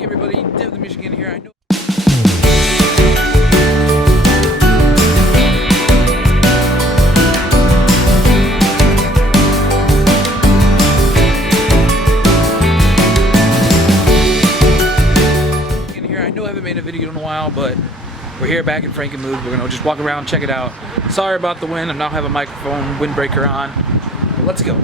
Hey everybody, Frankenmuth Michigan here. I know. I know I haven't made a video in a while, but we're here back in Frankenmuth. We're gonna just walk around, check it out. Sorry about the wind. I now have a microphone windbreaker on. But let's go.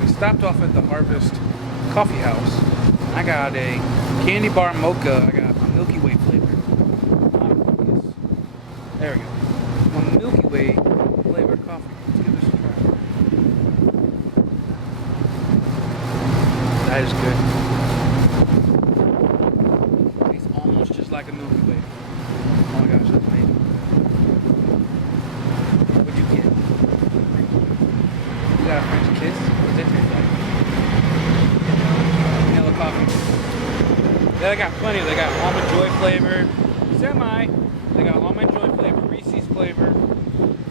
We stopped off at the Harvest Coffee House. I got a candy bar mocha. I got a Milky Way flavor. There we go. A Milky Way flavored coffee. Let's give this a try. That is good. Tastes almost just like a Milky Way. Oh my gosh, that's amazing. What'd you get? You got a French kiss? What's that taste like? Vanilla coffee. They got plenty. They got almond joy flavor, They got almond joy flavor, Reese's flavor,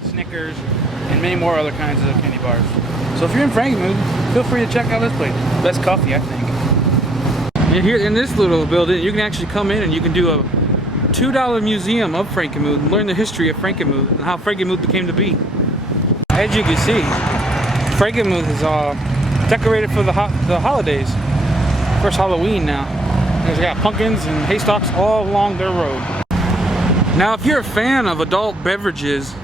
Snickers, and many more other kinds of candy bars. So if you're in Frankenmuth, feel free to check out this place. Best coffee, I think. And here in this little building, you can actually come in and you can do a $2 museum of Frankenmuth and learn the history of Frankenmuth and how Frankenmuth became to be. As you can see, Frankenmuth is decorated for the holidays. First Halloween now. They got pumpkins and haystacks all along their road. Now, if you're a fan of adult beverages,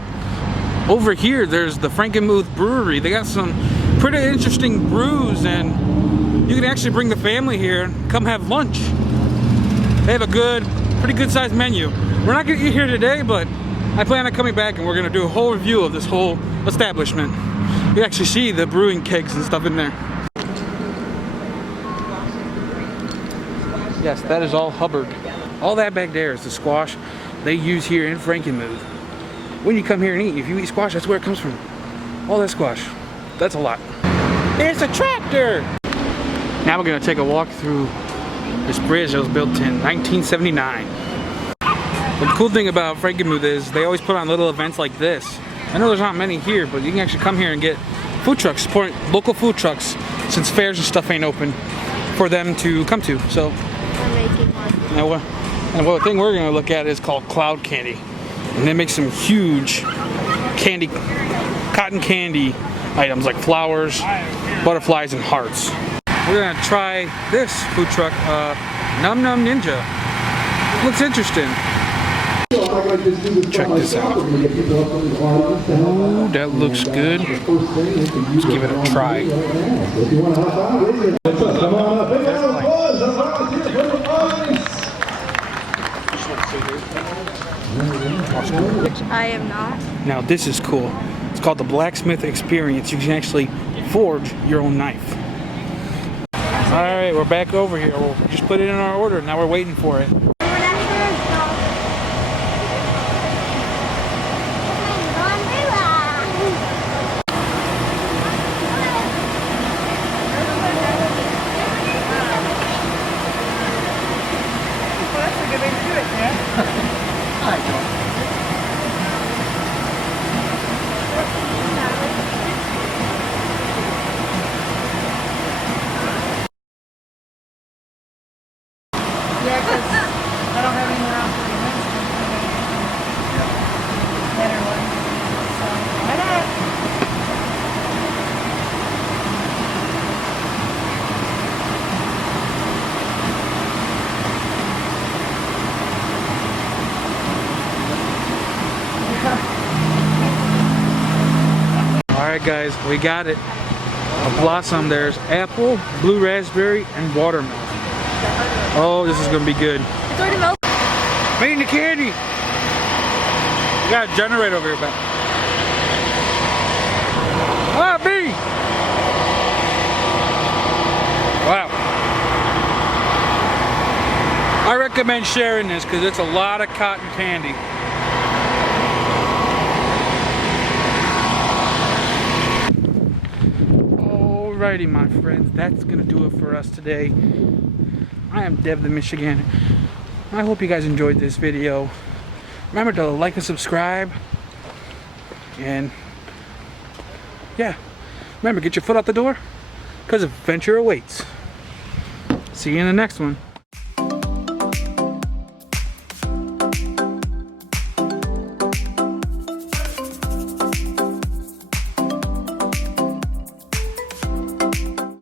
over here there's the Frankenmuth Brewery. They got some pretty interesting brews, and you can actually bring the family here and come have lunch. They have a pretty good sized menu. We're not gonna eat here today, but I plan on coming back and we're gonna do a whole review of this whole establishment. You actually see the brewing kegs and stuff in there. Yes, that is all Hubbard. All that back there is the squash they use here in Frankenmuth. When you come here and eat, if you eat squash, that's where it comes from. All that squash. That's a lot. There's a tractor! Now we're gonna take a walk through this bridge that was built in 1979. The cool thing about Frankenmuth is they always put on little events like this. I know there's not many here, but you can actually come here and get food trucks, support local food trucks, since fairs and stuff ain't open for them to come to. So, and one thing we're gonna look at is called cloud candy, and they make some huge cotton candy items like flowers, butterflies, and hearts. We're gonna try this food truck, Num Num Ninja. Looks interesting. Check this out. Ooh, that looks good. Let's give it a try. I am not. Now this is cool. It's called the Blacksmith Experience. You can actually forge your own knife. Alright, we're back over here. We'll just put it in our order. Now we're waiting for it. Yeah, because I don't have anyone else to do this. Better one. So, why not? Alright guys, we got it. Blossom. There's apple, blue raspberry, and watermelon. Oh, this is gonna be good. It's already melted. Making the candy. You got a generator over here, back. Ah, B. Wow. I recommend sharing this because it's a lot of cotton candy. Alrighty, my friends, that's gonna do it for us today. I am Dev the Michigan. I hope you guys enjoyed this video. Remember to like and subscribe. And yeah, remember, get your foot out the door because adventure awaits. See you in the next one.